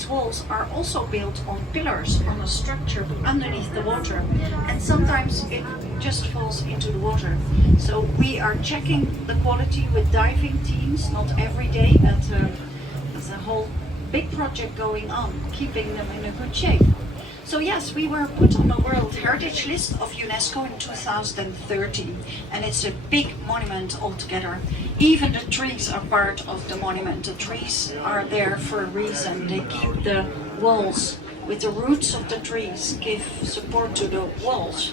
these walls are also built on pillars, on a structure underneath the water, and sometimes it just falls into the water. So we are checking the quality with diving teams, not every day, but there's a whole big project going on, keeping them in a good shape. So yes, we were put on the World Heritage List of UNESCO in 2013, and it's a big monument altogether. Even the trees are part of the monument. The trees are there for a reason. They keep the walls with the roots of the trees, give support to the walls.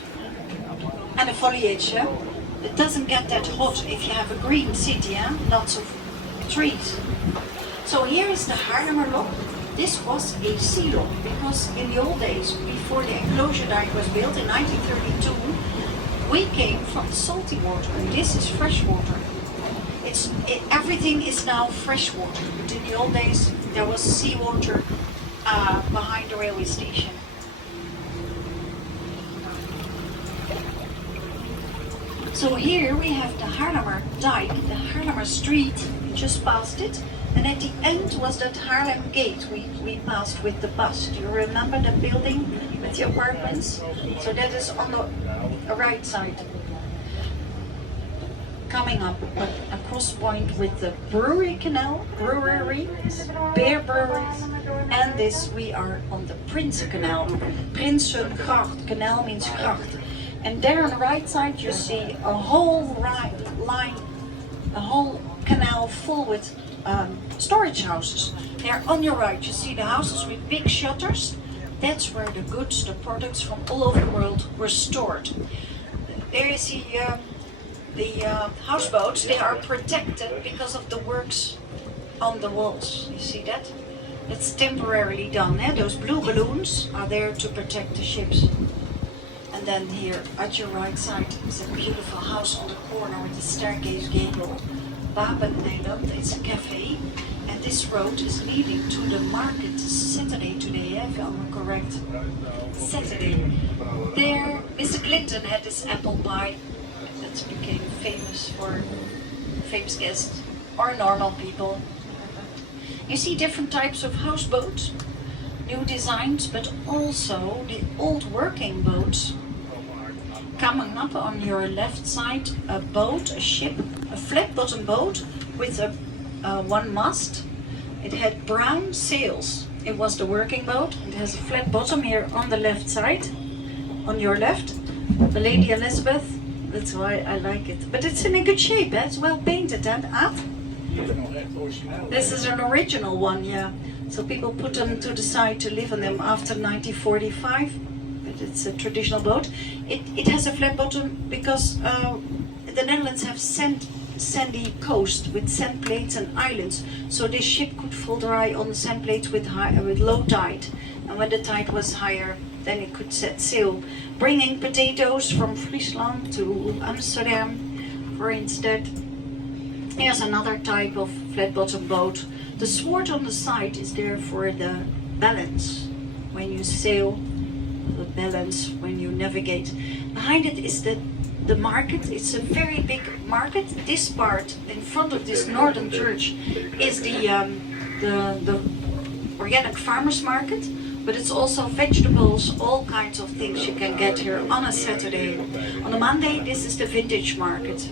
And the foliage, it doesn't get that hot if you have a green city, lots of trees. So here is the Haarlemmer Lock. This was a sea lock because in the old days, before the enclosure dike was built in 1932, we came from salty water and this is fresh water. Everything is now fresh water, but in the old days there was seawater behind the railway station. So here we have the Haarlemmer dike, the Haarlemmer street, we just passed it. And at the end was that Haarlem gate we passed with the bus. Do you remember the building with the apartments? So that is on the right side. Coming up a cross point with the brewery canal, breweries, beer breweries, and this we are on the Prinsenkanal. Prinsengracht, canal means gracht. And there on the right side you see a whole line, a whole canal full with storage houses. There on your right you see the houses with big shutters. That's where the goods, the products from all over the world were stored. There you see the houseboats. They are protected because of the works on the walls. You see that? That's temporarily done. Those blue balloons are there to protect the ships. And then here at your right side is a beautiful house on the corner with a staircase gable. Wapeneiland, it's a cafe, and this road is leading to the market Saturday today, if I'm correct. Saturday. There, Mr. Clinton had this apple pie that became famous for famous guests or normal people. You see different types of houseboats, new designs, but also the old working boats. Coming up on your left side, a boat, a ship, a flat bottom boat with a one mast. It had brown sails. It was the working boat. It has a flat bottom here on the left side, on your left. The Lady Elizabeth, that's why I like it. But it's in a good shape, it's well painted, This is an original one, yeah. So people put them to the side to live on them after 1945. It's a traditional boat. It has a flat bottom because the Netherlands have sandy coast with sand plates and islands. So this ship could fall dry on the sand plates with low tide. And when the tide was higher, then it could set sail, bringing potatoes from Friesland to Amsterdam, for instance. Here's another type of flat bottom boat. The sword on the side is there for the balance when you sail. The balance when you navigate. Behind it is the market. It's a very big market. This part in front of this northern church is the organic farmers market, but it's also vegetables, all kinds of things you can get here on a Saturday. On a Monday, this is the vintage market,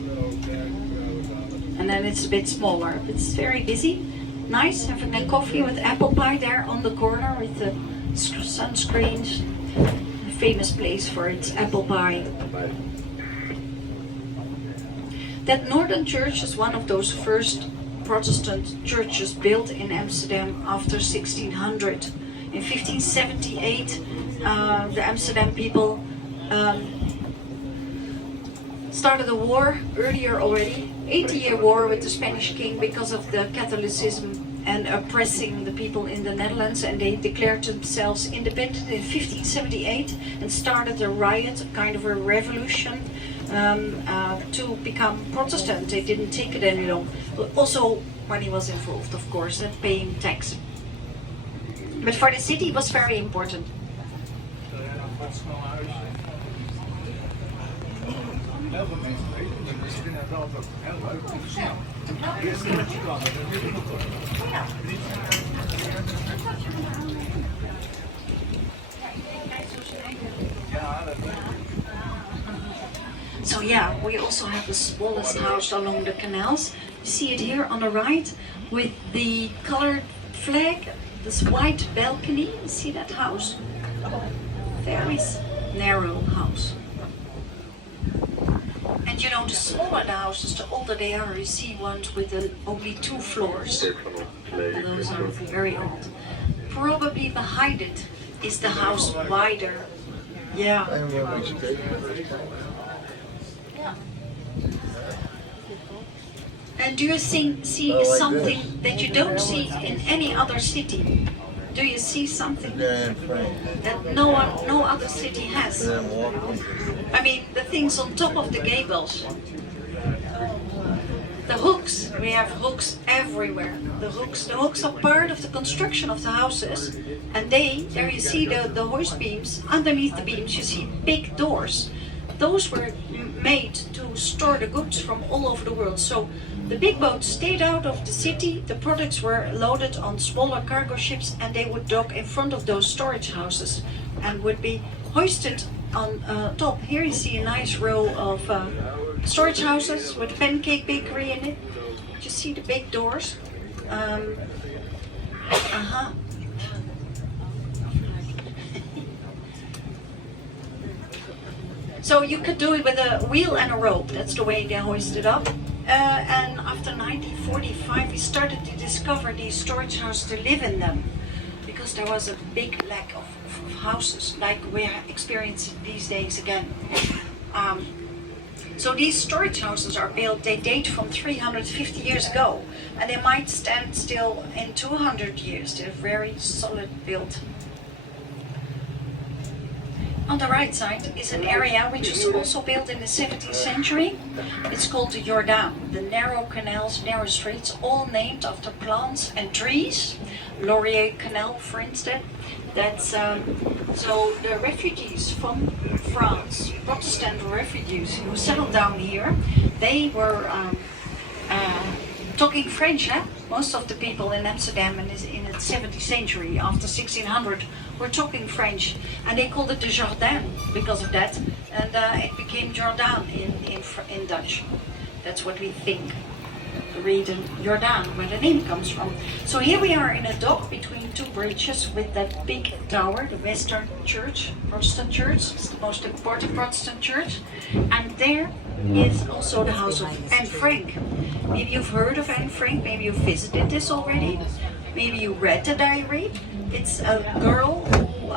and then it's a bit smaller. It's very busy. Nice having a coffee with apple pie there on the corner with the sunscreens. Famous place for its apple pie. That northern church is one of those first Protestant churches built in Amsterdam after 1600. In 1578, the Amsterdam people started a war earlier already, 80-year war with the Spanish king because of the Catholicism and oppressing the people in the Netherlands, and they declared themselves independent in 1578 and started a riot, a kind of a revolution to become Protestant. They didn't take it any longer. But also money was involved, of course, and paying tax. But for the city it was very important. Heel veel mensen weten, maar we zitten inderdaad ook heel leuk om te zien. Eerst keer dat je kwam, dat heb ik nog. yeah, we also have the smallest house along the canals. You see it here on the right with the colored flag, this white balcony. You see that house? Very narrow house. And you know, the smaller the houses, the older they are. You see ones with only 2 floors. And those are very old. Probably behind it is the house wider. Yeah. And do you see something that you don't see in any other city? Do you see something that no other city has? I mean, the things on top of the gables. The hooks, we have hooks everywhere. The hooks are part of the construction of the houses. And there you see the hoist beams. Underneath the beams you see big doors. Those were made to store the goods from all over the world. So the big boats stayed out of the city, the products were loaded on smaller cargo ships, and they would dock in front of those storage houses and would be hoisted on top. Here you see a nice row of storage houses with a pancake bakery in it. You see the big doors. So you could do it with a wheel and a rope. That's the way they hoisted up. And after 1945, we started to discover these storage houses to live in them, because there was a big lack of houses like we're experiencing these days again. So these storage houses are built, they date from 350 years ago, and they might stand still in 200 years. They're very solid built. On the right side is an area which was also built in the 17th century. It's called the Jordaan. The narrow canals, narrow streets, all named after plants and trees. Laurier Canal, for instance. That's so the refugees from France, Protestant refugees who settled down here, they were talking French. Most of the people in Amsterdam in the 17th century, after 1600, were talking French, and they called it the Jardin because of that, and it became Jordaan in Dutch. That's what we think. Read Jordaan, where the name comes from. So here we are in a dock between 2 bridges with that big tower, the Western Church, Protestant Church. It's the most important Protestant church. And there is also the house of Anne Frank. Maybe you've heard of Anne Frank, maybe you've visited this already. Maybe you read the diary. It's a girl who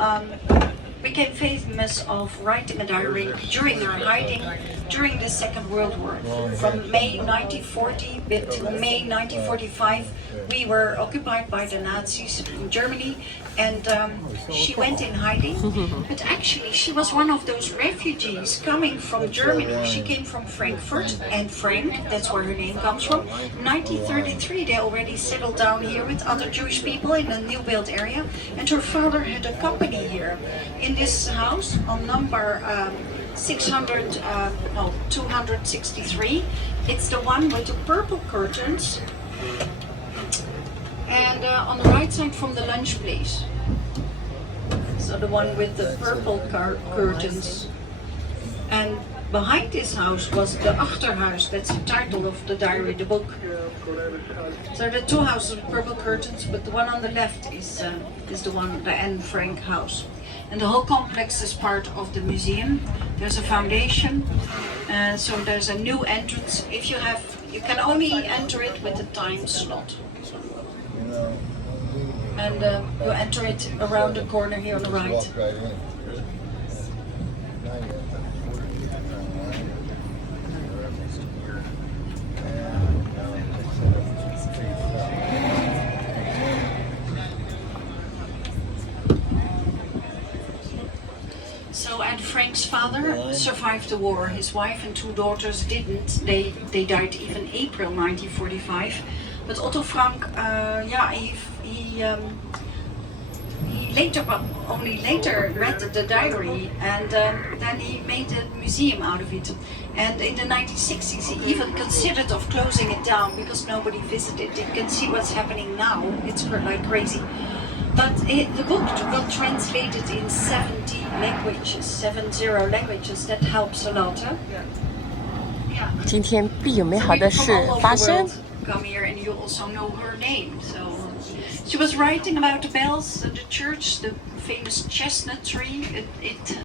became famous of writing a diary during her hiding during the Second World War. From May 1940 to May 1945, we were occupied by the Nazis in Germany, and she went in hiding. But actually, she was one of those refugees coming from Germany. She came from Frankfurt, and Frank, that's where her name comes from. In 1933, they already settled down here with other Jewish people in a new built area, and her father had a company here. In this house on number 263, it's the one with the purple curtains, and on the right side from the lunch place. So the one with the purple curtains. And behind this house was the Achterhuis, that's the title of the diary, the book. So the 2 houses with purple curtains, but the one on the left is the one, the Anne Frank house. And the whole complex is part of the museum. There's a foundation, so there's a new entrance. If you can only enter it with a time slot. And you enter it around the corner here on the right. So Anne Frank's father survived the war. His wife and 2 daughters didn't. They died even April 1945. But Otto Frank, he only later read the diary, and then he made a museum out of it. And in the 1960s, he even considered of closing it down because nobody visited. You can see what's happening now. It's like crazy. But the book got translated in 70 languages. That helps a lot. Huh? 今天必有美 So 好 people 的 from 事 all over 发 the 生 world。come here and you also know her name. So she was writing about the bells, the church, the famous chestnut tree. It